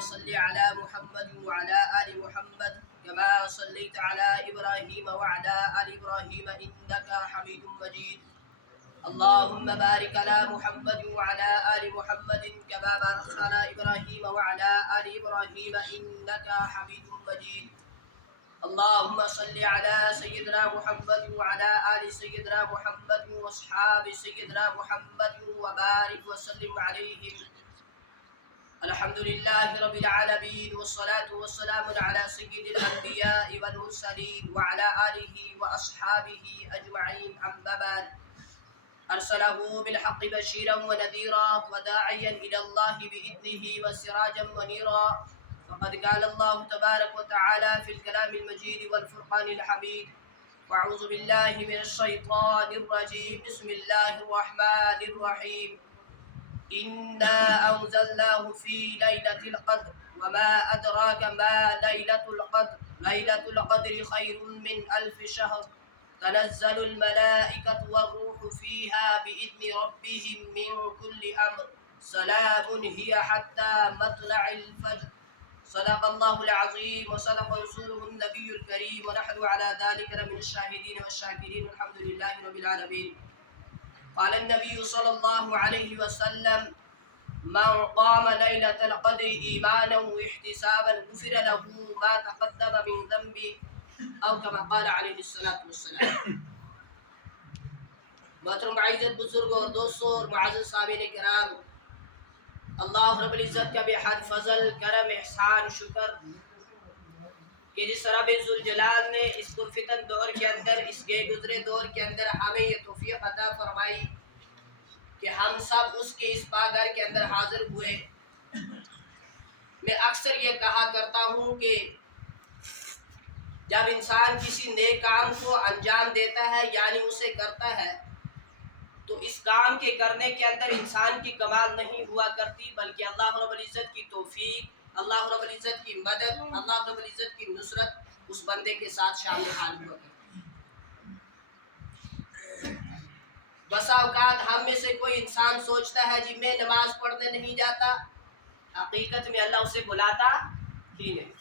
صل على محمد وعلى آل محمد كما صليت على إبراهيم وعلى آل إبراهيم إنك حميد مجيد. اللهم بارك على محمد وعلى آل محمد كما باركت على إبراهيم وعلى آل إبراهيم إنك حميد مجيد. اللهم صل على سيدنا محمد وعلى آل سيدنا محمد واصحاب سيدنا محمد وبارك وسلم عليهم. الحمد لله رب العالمين والصلاة والسلام على سيد الأنبياء والمرسلين وعلى آله وأصحابه أجمعين. أما بعد، أرسله بالحق بشيرا ونذيرا وداعيا إلى الله بإذنه وسراجا منيرا. فقد قال الله تبارك وتعالى في الكلام المجيد والفرقان الحميد: وأعوذ بالله من الشيطان الرجيم. بسم الله الرحمن الرحيم. إنا أنزلناه في ليلة القدر وما أدراك ما ليلة القدر. ليلة القدر خير من 1000 شهر. تنزل الملائكة والروح فيها بإذن ربهم من كل أمر. سلام هي حتى مطلع الفجر. صدق الله العظيم وصدق رسوله النبي الكريم ونحن على ذلك من الشاهدين والشاكرين والحمد لله رب العالمين. قال النبي صلى الله عليه وسلم: من قام ليلة القدر إيمانا واحتسابا غفر له ما تقدم من ذنبه او كما قال علیہ الصلوۃ والسلام. محترم عزت بزرگ اور دوستوں اور معزز سامعین کرام، اللہ رب العزت کا بے حد فضل، کرم، احسان، شکر کہ جس رب ذوالجلال نے اس پرفتن دور کے اندر، اس گئے گزرے دور کے اندر ہمیں یہ توفیق عطا فرمائی کہ ہم سب اس کے اس پاگھر کے اندر حاضر ہوئے. میں اکثر یہ کہا کرتا ہوں کہ جب انسان کسی نیک کام کو انجام دیتا ہے یعنی اسے کرتا ہے تو اس کام کے کرنے کے اندر انسان کی کمال نہیں ہوا کرتی، بلکہ اللہ رب العزت کی توفیق، اللہ رب العزت کی مدد، اللہ رب العزت کی نصرت اس بندے کے ساتھ شامل حال ہوا کرتی. بسا اوقات ہم میں سے کوئی انسان سوچتا ہے جی میں نماز پڑھنے نہیں جاتا، حقیقت میں اللہ اسے بلاتا ہی نہیں.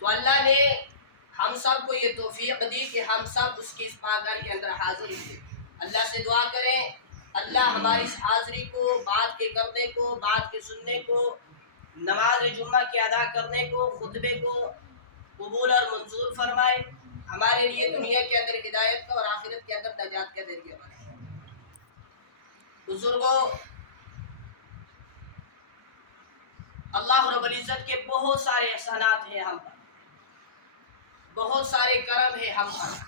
تو اللہ نے ہم سب کو یہ توفیق دی کہ ہم سب اس کی اس پاگھر کے اندر حاضر ہوئے. اللہ سے دعا کریں اللہ ہماری اس حاضری کو، بات کے کرنے کو، بات کے سننے کو، نماز جمعہ کے ادا کرنے کو، خطبے کو قبول اور منظور فرمائے، ہمارے لیے دنیا کے اندر ہدایت کا اور آخرت کے اندر نجات کا ذریعہ بنائے. بزرگوں، اللہ رب العزت کے بہت سارے احسانات ہیں ہم پر، بہت سارے کرم ہے ہم پر،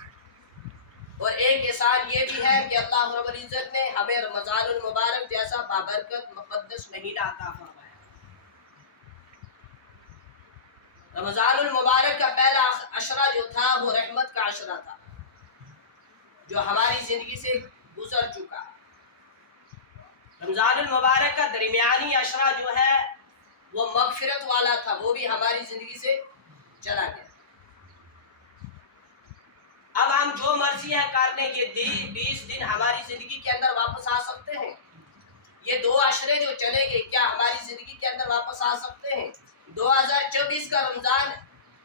اور ایک احسان یہ بھی ہے کہ اللہ رب العزت نے ہمیں رمضان المبارک جیسا بابرکت مقدس مہینہ عطا فرمایا. رمضان المبارک کا پہلا عشرہ جو تھا وہ رحمت کا عشرہ تھا جو ہماری زندگی سے گزر چکا. رمضان المبارک کا درمیانی عشرہ جو ہے وہ مغفرت والا تھا، وہ بھی ہماری زندگی سے چلا گیا. اب ہم جو مرضی ہے کر لیں، یہ 20 دن ہماری زندگی کے اندر واپس آ سکتے ہیں. یہ 2 عشرے جو چلے گئے کیا ہماری زندگی کے اندر واپس آ سکتے ہیں؟ 2024 کا رمضان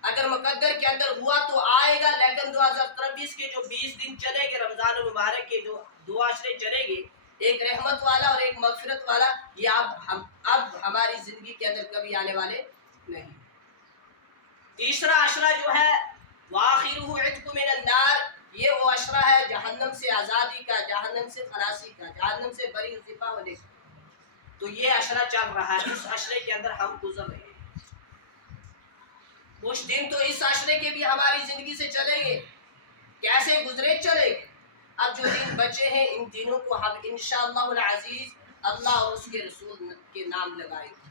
اگر مقدر کے اندر ہوا تو آئے گا، لیکن 2023 کے جو 20 دن چلے گئے رمضان المبارک کے جو 2 عشرے چلے گئے، ایک رحمت والا اور ایک مغفرت والا، یہ اب ہماری زندگی کے اندر کبھی آنے والے نہیں. تیسرا عشرہ جو ہے وآخرہ عتق من النار، یہ وہ عشرہ ہے جہنم سے آزادی کا، جہنم سے خلاصی کا، جہنم سے بری وظیفہ ہونے کا. تو یہ عشرہ چل رہا ہے، اس عشرے کے اندر ہم گزر رہے ہیں. کچھ دن تو اس عشرے کے بھی ہماری زندگی سے چلے گئے، کیسے گزرے چلے گئے. اب جو دن بچے ہیں ان دنوں کو ہم انشاءاللہ العزیز اللہ اور اس کے رسول کے نام لگائیں گے.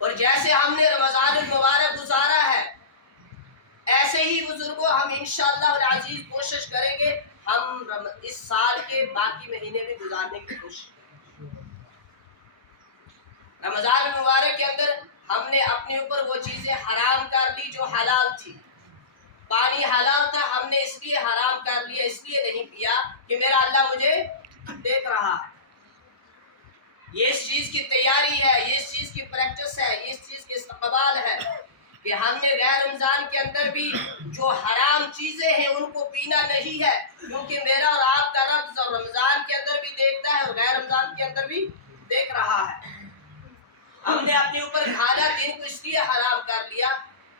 اور جیسے ہم نے رمضان المبارک گزارا ہے ایسے ہی بزرگوں ہم انشاءاللہ العزیز کوشش کریں گے ہم اس سال کے باقی مہینے میں گزارنے کی کوشش کریں. رمضان المبارک کے اندر ہم نے اپنے اوپر وہ چیزیں حرام کر لی جو حلال تھی. پانی حلال تھا، ہم نے اس لیے حرام کر لیا، اس لیے نہیں پیا کہ میرا اللہ مجھے دیکھ رہا ہے. یہ اس چیز کی تیاری ہے، یہ اس چیز کی پریکٹس ہے، یہ اس چیز کی استقبال ہے کہ ہم نے غیر رمضان کے اندر بھی جو حرام چیزیں ہیں ان کو پینا نہیں ہے، کیونکہ میرا اور آپ کا رب رمضان کے اندر بھی دیکھتا ہے اور غیر رمضان کے اندر بھی دیکھ رہا ہے۔ ہم نے اپنے اوپر کھانا دن کو اس لیے حرام کر لیا،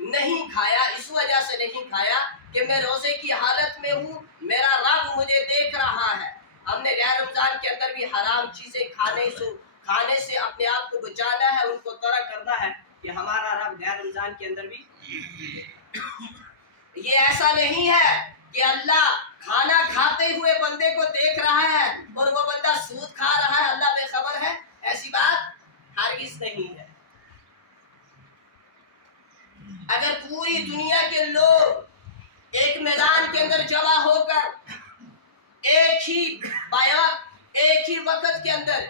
نہیں کھایا اس وجہ سے نہیں کھایا کہ میں روزے کی حالت میں ہوں، میرا رب مجھے دیکھ رہا ہے۔ ہم نے غیر رمضان کے اندر بھی حرام چیزیں کھانے سے اپنے آپ کو بچانا ہے، ان کو ترک کرنا ہے کہ ہمارا رب غیر رمضان کے اندر بھی یہ ایسا نہیں ہے کہ اللہ کھانا کھاتے ہوئے بندے کو دیکھ رہا ہے اور وہ بندہ سود کھا رہا ہے، اللہ بے خبر ہے، ایسی بات ہرگز نہیں ہے۔ اگر پوری دنیا کے لوگ ایک میدان کے اندر جمع ہو کر ایک ہی وقت کے اندر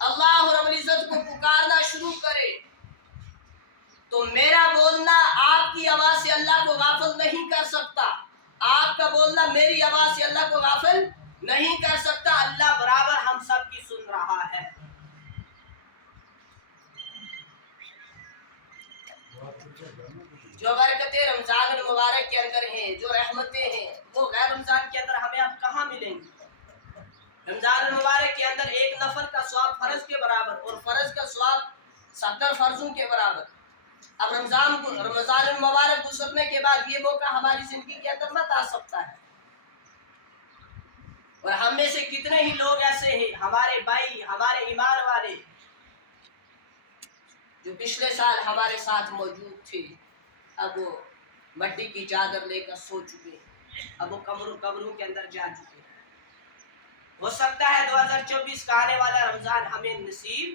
اللہ رب العزت کو پکارنا شروع کرے تو میرا بولنا آپ کی آواز سے اللہ کو غافل نہیں کر سکتا، آپ کا بولنا میری آواز سے اللہ کو غافل نہیں کر سکتا۔ اللہ برابر ہم سب کی سن رہا ہے۔ جو برکتیں رمضان المبارک کے اندر ہیں، جو رحمتیں ہیں، وہ غیر رمضان کے اندر ہمیں اب کہاں ملیں گی؟ رمضان المبارک کے اندر ایک نفل کا ثواب فرض کے برابر اور فرض کا ثواب 70 فرضوں کے برابر۔ اب رمضان المبارک گزرنے کے بعد یہ موقع ہماری زندگی کے اندر مت آ سکتا ہے، اور ہم میں سے کتنے ہی لوگ ایسے ہیں، ہمارے بھائی، ہمارے ایمان والے جو پچھلے سال ہمارے ساتھ موجود تھے، اب وہ مٹی کی چادر لے کر سو چکے ہیں، اب وہ قبروں کے اندر جا چکے ہیں۔ ہو سکتا ہے 2024 کا آنے والا رمضان ہمیں نصیب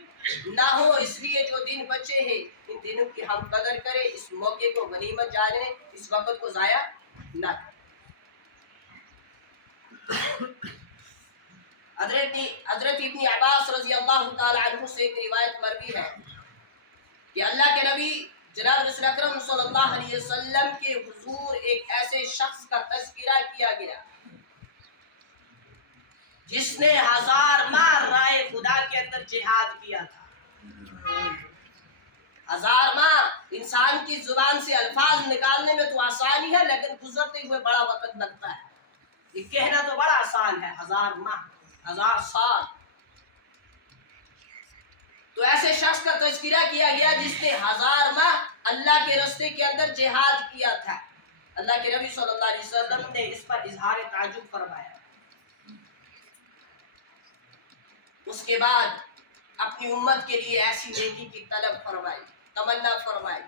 نہ ہو، اس لیے جو دن بچے ہیں ان دنوں کی ہم قدر کریں، اس موقع کو غنیمت جانیں، اس وقت کو ضائع نہ کریں۔ حضرت ابن عباس رضی اللہ تعالی عنہ سے ایک روایت مروی ہے کہ اللہ کے نبی جناب رسول اکرم صلی اللہ علیہ وسلم کے حضور ایک ایسے شخص کا تذکرہ کیا گیا جس نے 1000 ماہ رائے خدا کے اندر جہاد کیا تھا۔ 1000 ماہ انسان کی زبان سے الفاظ نکالنے میں تو آسانی ہے، لیکن گزرتے ہوئے بڑا وقت لگتا ہے۔ یہ کہنا تو بڑا آسان ہے، 1000 ماہ، 1000 سال۔ تو ایسے شخص کا تذکرہ کیا گیا جس نے 1000 ماہ اللہ کے راستے کے اندر جہاد کیا تھا۔ اللہ کے نبی صلی اللہ علیہ وسلم نے اس پر اظہار تعجب فرمایا۔ اس کے بعد اپنی امت کے لیے ایسی نیکی کی طلب فرمائی، تمنا فرمائی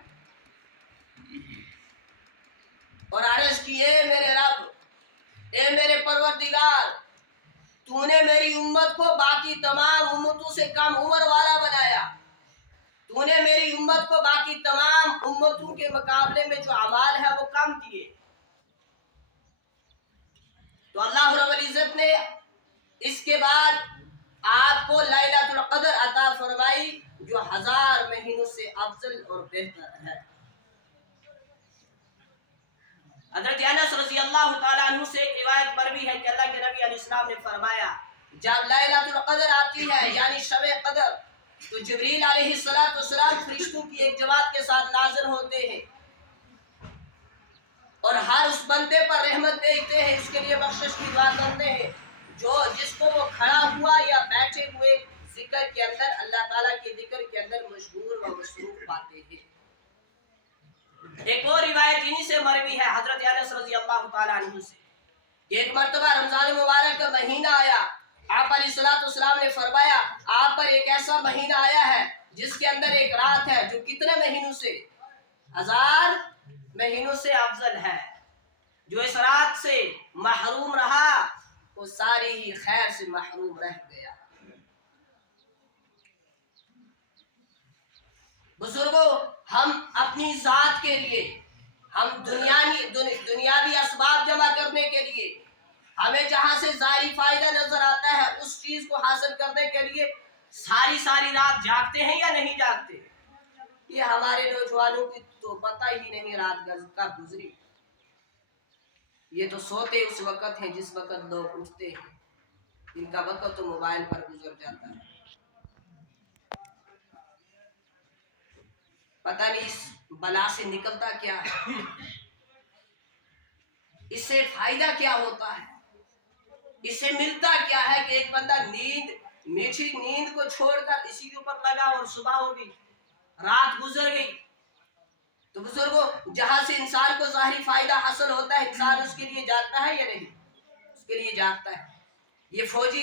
اور عرض کی، اے میرے رب، اے میرے پروردگار، تو نے میری امت کو باقی تمام امتوں سے کم عمر والا بنایا، تو نے میری امت کو باقی تمام امتوں کے مقابلے میں جو اعمال ہے وہ کم دیے۔ تو اللہ رب العزت نے اس کے بعد آپ کو لیلۃ القدر عطا فرمائی جو 1000 مہینوں سے افضل اور بہتر ہے۔ حضرت انس رضی اللہ تعالیٰ عنہ سے ایک روایت مروی ہے کہ اللہ کے نبی علیہ السلام نے فرمایا، جب لیلۃ القدر آتی ہے یعنی شب قدر، تو جبریل علیہ السلام فرشتوں کی ایک جماعت کے ساتھ نازل ہوتے ہیں اور ہر اس بندے پر رحمت بھیجتے ہیں، اس کے لیے بخشش کی دعا کرتے ہیں جس کو وہ کھڑا ہوا یا بیٹھے ہوئے ذکر کے اندر، اللہ تعالیٰ کے ذکر کے اندر مشغول و مصروف پاتے ہیں۔ ایک اور روایت انہی سے مروی ہے حضرت انس رضی اللہ تعالیٰ عنہ سے کہ ایک مرتبہ رمضان مبارک کا مہینہ آیا، آپ علیہ السلام نے فرمایا آپ پر ایک ایسا مہینہ آیا ہے جس کے اندر ایک رات ہے جو کتنے مہینوں سے، 1000 مہینوں سے افضل ہے۔ جو اس رات سے محروم رہا وہ ساری ہی خیر سے محروم رہ گیا۔ بزرگوں، ہم اپنی ذات کے لیے، ہم دنیاوی اسباب جمع کرنے کے لیے، ہمیں جہاں سے ظاہری فائدہ نظر آتا ہے اس چیز کو حاصل کرنے کے لیے ساری رات جاگتے ہیں یا نہیں جاگتے؟ یہ ہمارے نوجوانوں کی تو پتہ ہی نہیں رات کب گزری۔ یہ تو سوتے اس وقت ہیں جس وقت لوگ اٹھتے ہیں، ان کا وقت تو موبائل پر گزر جاتا ہے۔ پتہ نہیں اس بلا سے نکلتا کیا ہے، اس سے فائدہ کیا ہوتا ہے، اس سے ملتا کیا ہے کہ ایک بندہ میٹھی نیند کو چھوڑ کر اسی کے اوپر لگا اور صبح ہو گئی، رات گزر گئی. تو بزرگوں، جہاں سے انسان کو ظاہری فائدہ حاصل ہوتا ہے انسان اس کے لیے جاگتا ہے یا نہیں؟ اس کے لیے جاگتا ہے. یہ فوجی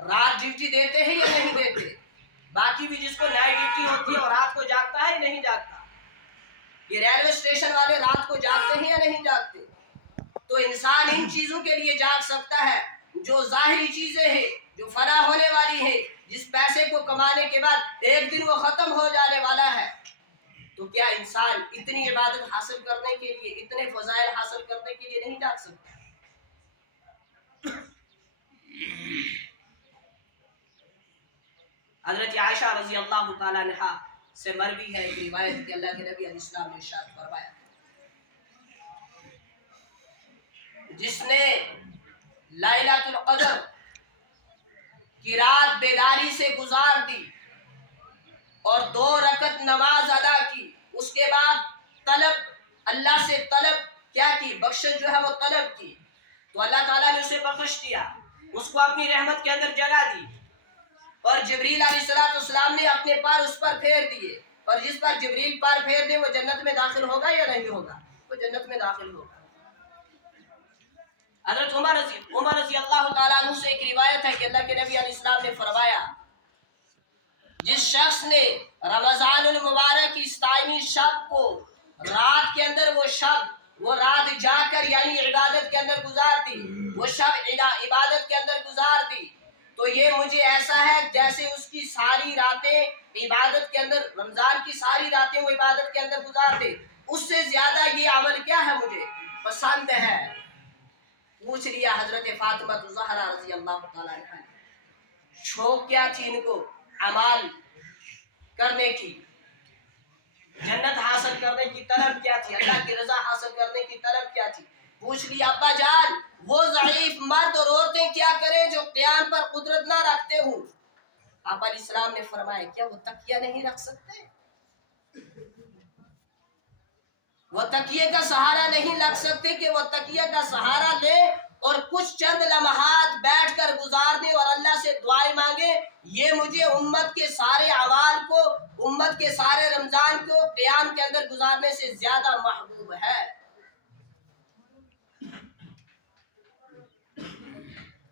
رات ڈیوٹی دیتے ہیں یا نہیں دیتے؟ باقی بھی جس کو نائٹ ڈیوٹی ہوتی ہے اور رات کو جاگتا ہے یا نہیں جاگتا؟ یہ ریلوے اسٹیشن والے رات کو جاگتے ہیں یا نہیں جاگتے؟ تو انسان ان چیزوں کے لیے جاگ سکتا ہے جو ظاہری چیزیں ہیں، جو فنا ہونے والی ہیں، جس پیسے کو کمانے کے بعد ایک دن وہ ختم ہو جانے والا ہے. تو کیا انسان اتنی عبادت حاصل کرنے کے لیے، اتنے فضائل حاصل کرنے کے لیے نہیں جاگ سکتا؟ حضرت عائشہ رضی اللہ تعالی عنہا سے مروی ہے ایک روایت کہ اللہ کے نبی علیہ السلام نے ارشاد فرمایا، جس نے لیلۃ القدر کی رات بیداری سے گزار دی اور 2 رکعت نماز ادا کی، اس کے بعد اللہ سے طلب کیا کی، بخشش جو ہے وہ طلب کی، تو اللہ تعالیٰ نے اسے بخش دیا، اس کو اپنی رحمت کے اندر جگہ دی. اور جبریل علیہ السلام نے اپنے پار اس پر پھیر دیے، اور جس پر جبریل پار پھیر دے وہ جنت میں داخل ہوگا یا نہیں ہوگا؟ وہ جنت میں داخل ہوگا. حضرت عمر رضی اللہ تعالیٰ عنہ سے ایک روایت ہے کہ اللہ کے نبی علیہ السلام نے فرمایا، جس شخص نے رمضان المبارک کی 27ویں شب کو رات کے اندر وہ رات جا کر یعنی عبادت کے اندر گزار دی، وہ شب عبادت کے اندر گزار دی، تو یہ مجھے ایسا ہے جیسے اس کی ساری راتیں عبادت کے اندر، رمضان کی ساری راتیں وہ عبادت کے اندر گزار دے. اس سے زیادہ یہ عمل کیا ہے مجھے پسند ہے. پوچھ لیا حضرت فاطمہ الزہرا رضی اللہ تعالیٰ عنہا، شوق کیا تھی ان کو اعمال کرنے کی، جنت حاصل کرنے کی طلب کیا تھی، اللہ کی رضا حاصل کرنے کی طلب کیا تھی. پوچھ لیا ابا جان وہ ضعیف مرد اور عورتیں کیا کریں جو قیام پر قدرت نہ رکھتے ہوں؟ آپ علیہ السلام نے فرمایا، کیا وہ تکیہ نہیں رکھ سکتے؟ وہ تکیے کا سہارا نہیں لگ سکتے کہ وہ تکیے کا سہارا لے اور کچھ چند لمحات بیٹھ کر گزار دے اور اللہ سے دعائیں مانگے، یہ مجھے امت کے سارے اعمال کو، امت کے سارے رمضان کو قیام کے اندر گزارنے سے زیادہ محبوب ہے.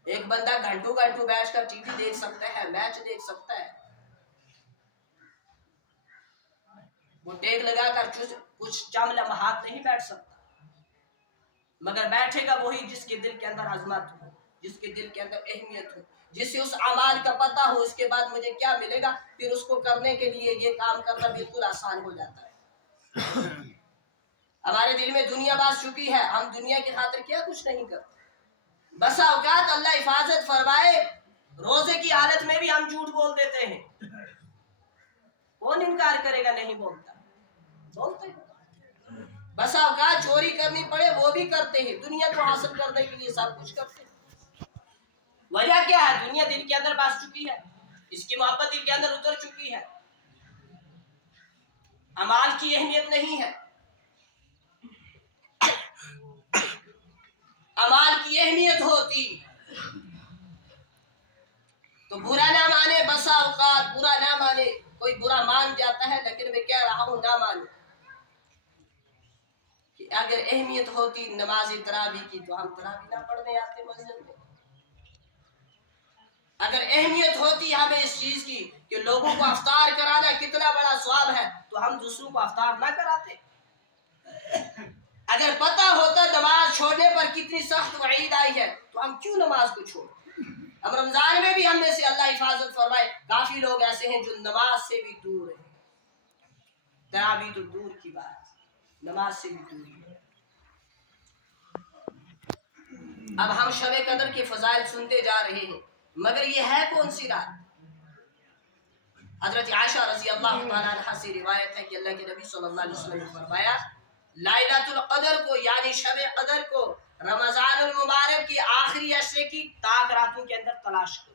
ایک بندہ گھنٹوں بیٹھ کر ٹی وی دیکھ سکتا ہے، میچ دیکھ سکتا ہے، وہ ٹیک لگا کر کچھ چند لمحات نہیں بیٹھ سکتا، مگر بیٹھے گا وہی جس کے دل کے اندر عظمت ہو، جس کے دل کے اندر اہمیت ہو، جسے اس اعمال کا پتہ ہو اس کے بعد مجھے کیا ملے گا، پھر اس کو کرنے کے لیے یہ کام کرنا بالکل آسان ہو جاتا ہے. ہمارے دل میں دنیا باز چکی ہے، ہم دنیا کی خاطر کیا کچھ نہیں کرتے. بسا اوقات اللہ حفاظت فرمائے روزے کی حالت میں بھی ہم جھوٹ بول دیتے ہیں. کون انکار کرے گا نہیں بولتا؟ بولتے ہیں. بسا اوقات چوری کرنی پڑے وہ بھی کرتے ہیں، دنیا کو حاصل کرنے کے لیے سب کچھ کرتے ہیں. وجہ کیا ہے؟ دنیا دل کے اندر بس چکی ہے، اس کی محبت دل کے اندر اتر چکی ہے، اعمال کی اہمیت نہیں ہے. اعمال کی اہمیت ہوتی تو برا نہ مانے، بسا اوقات برا نہ مانے، کوئی برا مان جاتا ہے لیکن میں کہہ رہا ہوں نہ مانو. کہ اگر اہمیت ہوتی نماز تراویح کی تو ہم تراویح نہ پڑھنے آتے مسجد میں. اگر اہمیت ہوتی ہمیں اس چیز کی کہ لوگوں کو افطار کرانا کتنا بڑا ثواب ہے تو ہم دوسروں کو افطار نہ کراتے. اگر پتہ ہوتا نماز چھوڑنے پر کتنی سخت وعید آئی ہے تو ہم کیوں نماز کو چھوڑتے. اب رمضان میں بھی ہم میں سے اللہ حفاظت فرمائے کافی لوگ ایسے ہیں جو نماز سے بھی دور ہیں. تراویح تو دور کی بات، نماز سے بھی دور ہے. اب ہم شب قدر کے فضائل سنتے جا رہے ہیں، مگر یہ ہے کون سی رات؟ حضرت عائشہ رضی اللہ تعالیٰ عنہ سے روایت ہے کہ اللہ کے نبی صلی اللہ علیہ وسلم نے فرمایا، لیلۃ القدر کو یعنی شب قدر کو رمضان المبارک کی آخری عشرے کی تاک راتوں کے اندر تلاش کرو.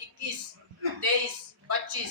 21, 23, 25,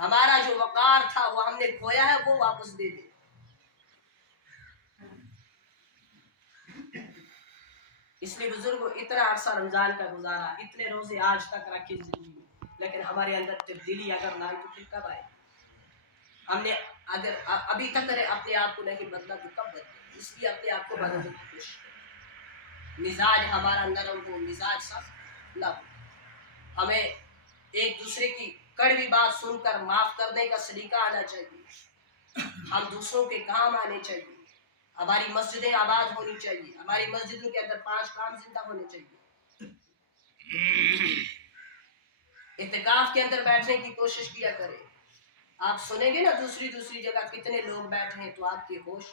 ہمارا جو وقار تھا وہ ہم نے کھویا ہے، وہ واپس دے دیں۔ اس لیے بزرگوں اتنا عرصہ رمضان کا گزارا، اتنے روزے آج تک رکھے زندگی میں، لیکن ہمارے اندر تبدیلی اگر نہ آئی تو پھر کب آئے؟ ہم نے اگر ابھی تک اپنے آپ کو نہیں بدلا تو کب بدلے؟ اس لیے اپنے آپ کو بدلنے کی کوشش کریں۔ مزاج ہمارا نرم ہو، مزاج سخت نہ ہو۔ ہمیں ایک دوسرے کی کڑوی بات سن کر معاف کرنے کا سلیقہ آنا چاہیے، ہم دوسروں کے کام آنے چاہیے، ہماری مسجدیں آباد ہونی چاہیے، ہماری مسجدوں کے اندر 5 کام زندہ ہونے چاہیے۔ اعتکاف کے اندر بیٹھنے کی کوشش کیا کریں۔ آپ سنیں گے نا دوسری جگہ کتنے لوگ بیٹھے ہیں تو آپ کی ہوش،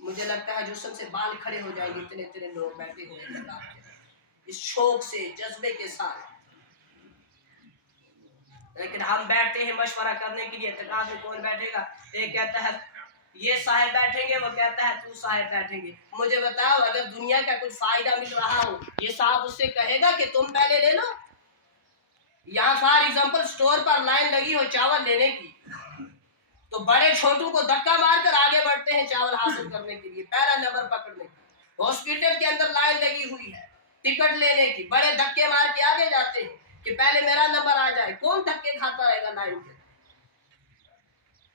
مجھے لگتا ہے جسم سے بال کھڑے ہو جائیں گے، اتنے لوگ بیٹھے ہوئے ہیں اعتکاف کے اندر، اس شوق سے، جذبے کے ساتھ۔ لیکن ہم بیٹھتے ہیں مشورہ کرنے کے لیے، اعتکاف میں کون بیٹھے گا؟ ایک کہتا ہے یہ صاحب بیٹھیں گے، وہ کہتا ہے تو صاحب بیٹھیں گے۔ مجھے بتاؤ اگر دنیا کا کچھ فائدہ مل رہا ہو، یہ صاحب اس سے کہے گا کہ تم پہلے لے لو؟ یہاں for example store per line لگی ہو چاول لینے کی، تو بڑے چھوٹوں کو دھکا مار کر آگے بڑھتے ہیں چاول حاصل کرنے کے لیے، پہلا نمبر پکڑنے کی۔ ہاسپٹل کے اندر لائن لگی ہوئی ہے ٹکٹ لینے کی، بڑے دھکے مار کے آگے جاتے ہیں کہ پہلے میرا نمبر آ جائے۔ کون دھکے کھاتا رہے گا لائن کے؟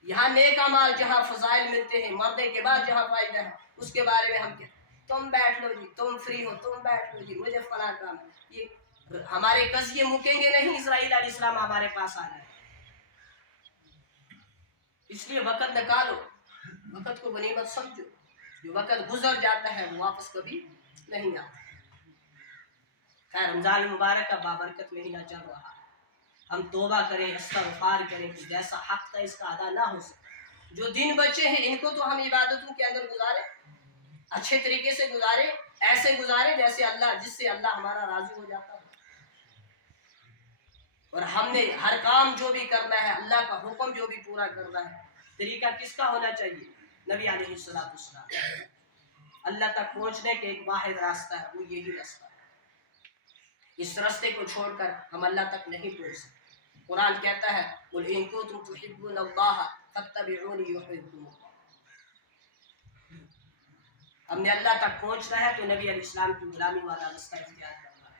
یہاں نیک اعمال جہاں فضائل ملتے ہیں، مرنے کے بعد جہاں فائدہ ہے، اس کے بارے میں ہم کیا؟ تم بیٹھ لو جی، تم فری ہو، تم بیٹھ لو جی، مجھے فلاں کام ہے۔ یہ ہمارے قضیے مکیں گے نہیں، اسرائیل علیہ السلام ہمارے پاس آ جائے۔ اس لیے وقت نکالو، وقت کو غنیمت سمجھو، جو وقت گزر جاتا ہے وہ واپس کبھی نہیں آتا۔ خیر رمضان المبارک کا بابرکت مہینہ چل رہا ہے، ہم توبہ کریں، استغفار کریں کہ جیسا حق تھا اس کا ادا نہ ہو سکے۔ جو دن بچے ہیں ان کو تو ہم عبادتوں کے اندر گزارے، اچھے طریقے سے گزارے، ایسے گزارے جیسے اللہ، جس سے اللہ ہمارا راضی ہو جاتا ہو۔ اور ہم نے ہر کام جو بھی کرنا ہے، اللہ کا حکم جو بھی پورا کرنا ہے، طریقہ کس کا ہونا چاہیے؟ نبی علیہ السلام۔ اللہ تک پہنچنے کے ایک واحد راستہ ہے، وہ یہی راستہ ہے۔ اس راستے کو چھوڑ کر ہم اللہ تک نہیں پہنچ سکتے۔ قرآن کہتا ہے قُلْ إِن كُنتُمْ تُحِبُّونَ اللَّهَ فَاتَّبِعُونِي يُحْبِبْكُمُ اللَّهُ۔ ہم نے اللہ تک پہنچنا ہے تو نبی علیہ السلام کی غلامی والا راستہ اختیار کرنا ہے۔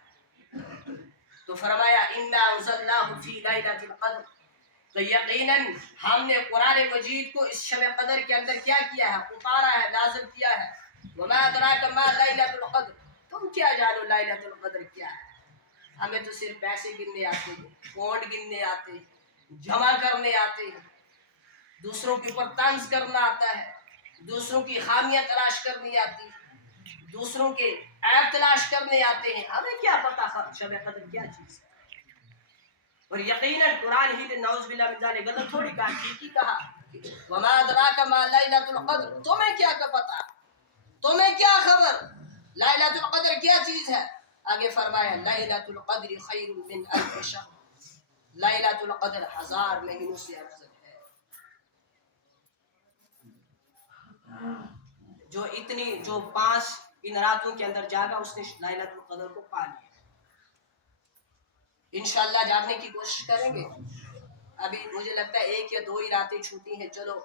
تو فرمایا اِنَّا أَنزَلْنَاهُ فِي لَيْلَةِ الْقَدْرِ، تو یقیناً ہم نے قرآن مجید کو اس شب قدر کے اندر کیا کیا ہے؟ اتارا ہے، نازل کیا ہے۔ وَمَا أَدْرَاكَ مَا لَيْلَةُ الْقَدْرِ، تم کیا جانو لَيْلَةُ الْقَدْر کیا ہے؟ ہمیں تو صرف پیسے گننے آتے ہیں، پونڈ گننے آتے ہیں، جمع کرنے آتے ہیں، دوسروں کے اوپر طنز کرنا آتا ہے، دوسروں کی خامیاں تلاش کرنی آتی ہے، دوسروں کے عیب تلاش کرنے آتے ہیں۔ ہمیں کیا پتا شب قدر کیا چیز ہے؟ اور یقیناً قرآن ہی نے نعوذ باللہ من ذالک غلط تھوڑی کہا، ٹھیک ہی کہا، وَمَا أَدْرَاكَ مَا لَيْلَةُ الْقَدْرِ، تمہیں کیا پتا، تمہیں کیا خبر لَيْلَةُ الْقَدْر کیا چیز ہے؟ آگے فرمایا لَيْلَةُ الْقَدْرِ خَيْرٌ مِّنْ أَلْفِ شَهْرٍ، لَيْلَةُ الْقَدْر 1000 مہینوں سے افضل ہے۔ جو 5 ان راتوں کے اندر جاگا اس نے لَيْلَةُ الْقَدْر کو پا لیا۔ انشاءاللہ جاگنے کی کوشش کریں گے۔ ابھی مجھے لگتا ہے 1 یا 2 ہی راتیں چھوٹی ہیں، چلو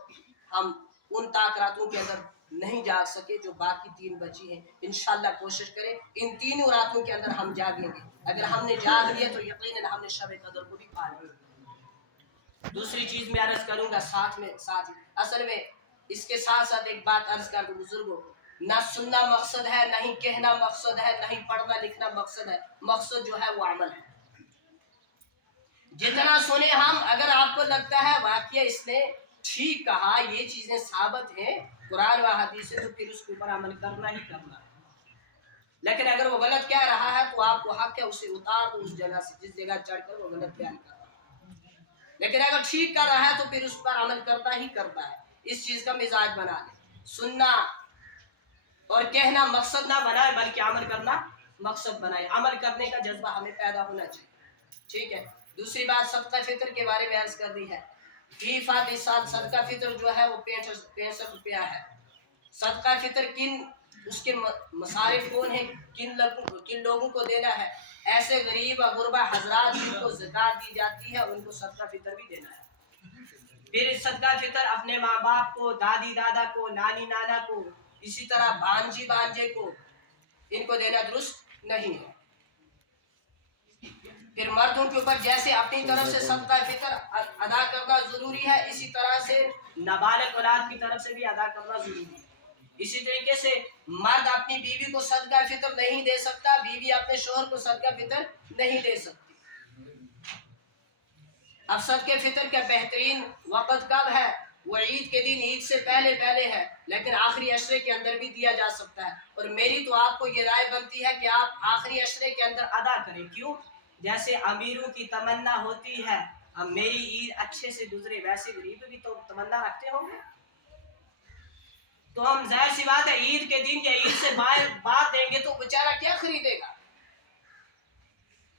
ہم ان تاک راتوں کے اندر نہیں جاگ سکے، جو باقی 3 بچی ہیں، انشاءاللہ کوشش کریں ان 3 راتوں کے اندر ہم جاگیں گے۔ اگر ہم نے جاگ لیا تو یقیناً ہم نے شب قدر کو بھی پا لیا۔ دوسری چیز میں عرض کروں گا ساتھ اصل میں اس کے ساتھ ساتھ ایک بات عرض کر دوں بزرگوں، نہ سننا مقصد ہے، نہ ہی کہنا مقصد ہے، نہ ہی پڑھنا لکھنا مقصد ہے، مقصد جو ہے وہ عمل ہے۔ جتنا سنیں ہم، اگر آپ کو لگتا ہے واقعہ اس نے ٹھیک کہا، یہ چیزیں ثابت ہیں قرآن و حدیث سے، تو پھر اس کے اوپر عمل کرنا ہی کرنا ہے۔ لیکن اگر وہ غلط کہہ رہا ہے تو آپ کو حق ہے اسے اتار دو اس جگہ سے جس جگہ چڑھ کر وہ غلط بیان کر رہا ہے۔ لیکن اگر ٹھیک کر رہا ہے تو پھر اس پر عمل کرنا ہی کرنا ہے۔ اس چیز کا مزاج بنا لیں، سننا اور کہنا مقصد نہ بنائے بلکہ عمل کرنا مقصد بنائے۔ عمل کرنے کا جذبہ ہمیں پیدا ہونا چاہیے، ٹھیک ہے۔ دوسری بات صدقہ فطر کے بارے میں عرض کر دی ہے۔ فی فاتی سال صدقہ فطر جو ہے وہ 65 روپیہ ہے۔ صدقہ فطر اس کے مصارف کون ہیں، کن لوگوں کو دینا ہے؟ ایسے غریب و غربا حضرات جن کو زکوٰۃ دی جاتی ہے ان کو صدقہ فطر بھی دینا ہے۔ پھر صدقہ فطر اپنے ماں باپ کو، دادی دادا کو، نانی نانا کو، اسی طرح بانجی بانجے کو، ان کو دینا درست نہیں ہے۔ پھر مردوں کے اوپر جیسے اپنی طرف سے صدقہ فطر ادا کرنا ضروری ہے، اسی طرح سے نابالغ اولاد کی طرف سے بھی ادا کرنا ضروری ہے۔ اسی طریقے سے مرد اپنی بیوی کو صدقہ فطر نہیں دے سکتا، بیوی اپنے شوہر کو صدقہ فطر نہیں دے سکتی۔ اب صدقہ فطر کا بہترین وقت کب ہے؟ وہ عید کے دن، عید سے پہلے ہے، لیکن آخری عشرے کے اندر بھی دیا جا سکتا ہے۔ اور میری تو آپ کو یہ رائے بنتی ہے کہ آپ آخری عشرے کے اندر ادا کریں۔ کیوں؟ جیسے امیروں کی تمنا ہوتی ہے اب میری عید اچھے سے گزرے، ویسے غریب بھی تو تمنا رکھتے ہوں گے۔ تو ہم ظاہر سی بات ہے عید کے دن یا عید سے بعد دیں گے تو بیچارہ کیا خریدے گا؟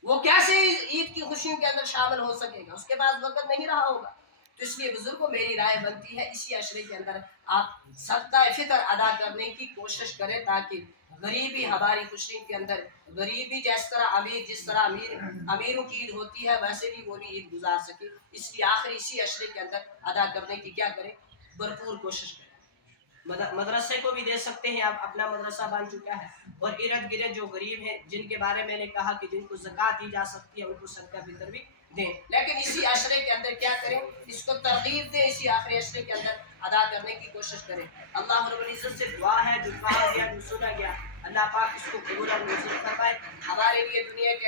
وہ کیسے عید کی خوشیوں کے اندر شامل ہو سکے گا؟ اس کے پاس وقت نہیں رہا ہوگا۔ تو اس لیے بزرگوں میری رائے بنتی ہے اسی عشرے کے اندر آپ صدقہ فطر ادا کرنے کی کوشش کریں، تاکہ غریبی ہماری خوشی کے اندر، غریبی جس طرح امیروں کی عید ہوتی ہے ویسے بھی وہ بھی عید گزار سکے۔ اس لیے آخری اسی عشرے کے اندر ادا کرنے کی کیا کریں؟ بھرپور کوشش کریں۔ مدرسے کو بھی دے سکتے ہیں، اب اپنا مدرسہ بن چکا ہے، اور ارد گرد جو غریب ہیں جن کے بارے میں نے کہا کہ جن کو زکوٰۃ دی جا سکتی ہے ان کو صدقہ فطر بھی دیں، لیکن اسی عشرے کے اندر کیا کریں؟ اس کو ترغیب دیں، اسی آخری عشرے کے اندر ادا کرنے کی کوشش کریں۔ اللہ رب العزت سے دعا ہے جو کہا گیا جو سنا گیا اللہ پاک اس کو قبول اور منظور فرمائے ہمارے لیے دنیا کے